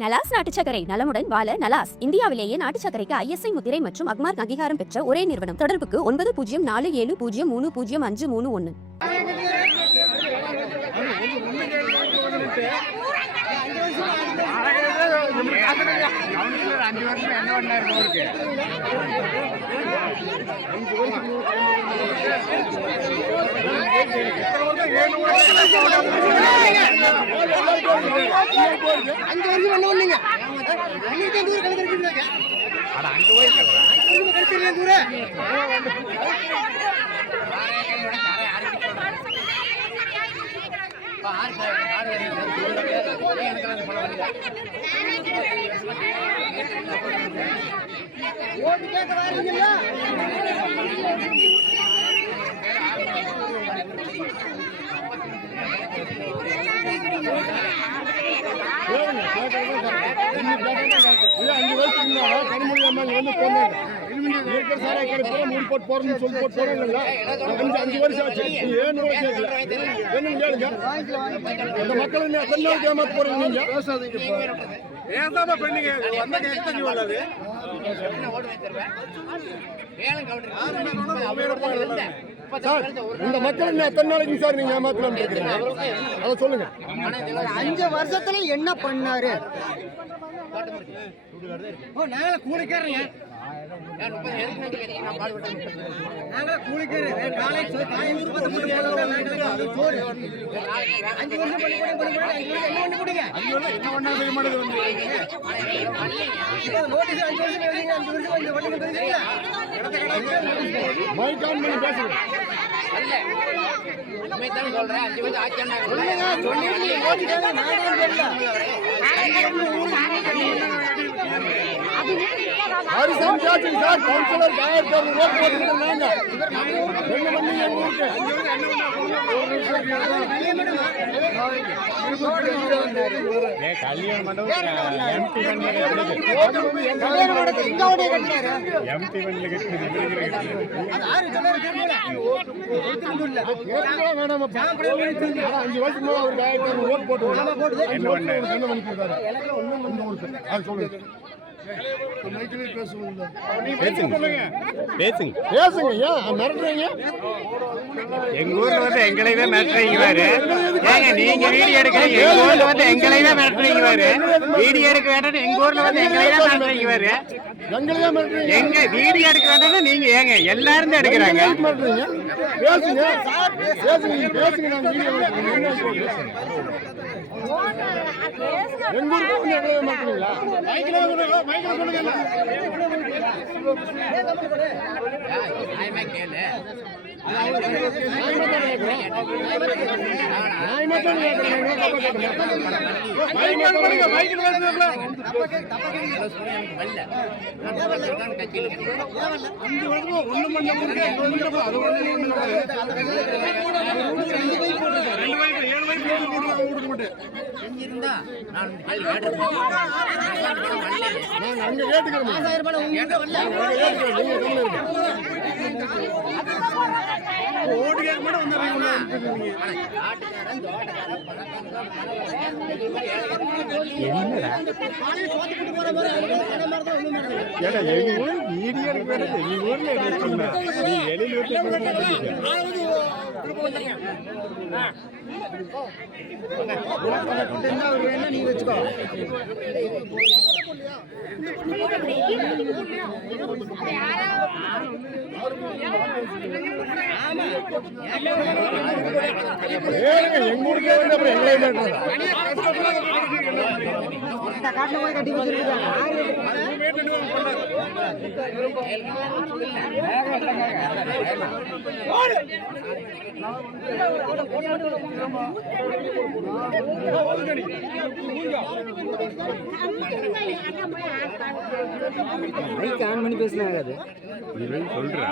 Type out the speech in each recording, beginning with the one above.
நலாஸ் நாட்டு சர்க்கரை நலமுடன் வாழ நலாஸ் இந்தியாவிலேயே நாட்டு சர்க்கரைக்கு ISI முத்திரை மற்றும் அக்மார்க் அங்கீகாரம் பெற்ற ஒரே நிறுவனம். தொடர்புக்கு 9047705331. இந்த மக்கள் எத்தனை நாளைக்கு சார் நீங்க ஏமாத்தலாம் அதை சொல்லுங்க. 5 வருஷத்துல என்ன பண்ணாரு? கூலிக்காரங்க எங்க ஊர்ல வந்து எங்களையே மிரட்டுறீங்க பாரு. ஏங்க நீங்க வீடியோ எடுக்கிறீங்க, எங்க ஊர்ல வந்து எங்களையே மிரட்டுறீங்க பாரு. வீடியோ எடுக்க வேண்டாம், எங்க ஊர்ல வந்து எங்களையே மிரட்டுறீங்க பாரு. எங்க வீடியோ எடுக்க வேண்டாம் நீங்க ஏங்க எல்லாரும் தான் எடுக்கிறாங்க. நீ வச்சுக்கோ. காட்டுல போய் கட்டி ஆன் பண்ணி பேசினாங்க. அது சொல்றேன்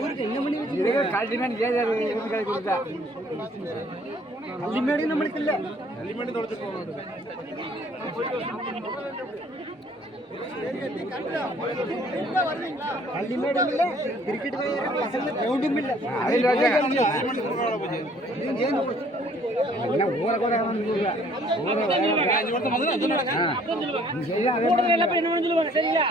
ஊருக்கு என்ன பண்ணி வச்சு கல்விமேன் கேட்க கொடுத்தா கல்விமேடு நம்மளுக்கு இல்ல கல்விமேடும் இல்ல கிரிக்கெட் பசங்க கிரவுண்டும் இல்ல என்ன ஊரை கூட சரியா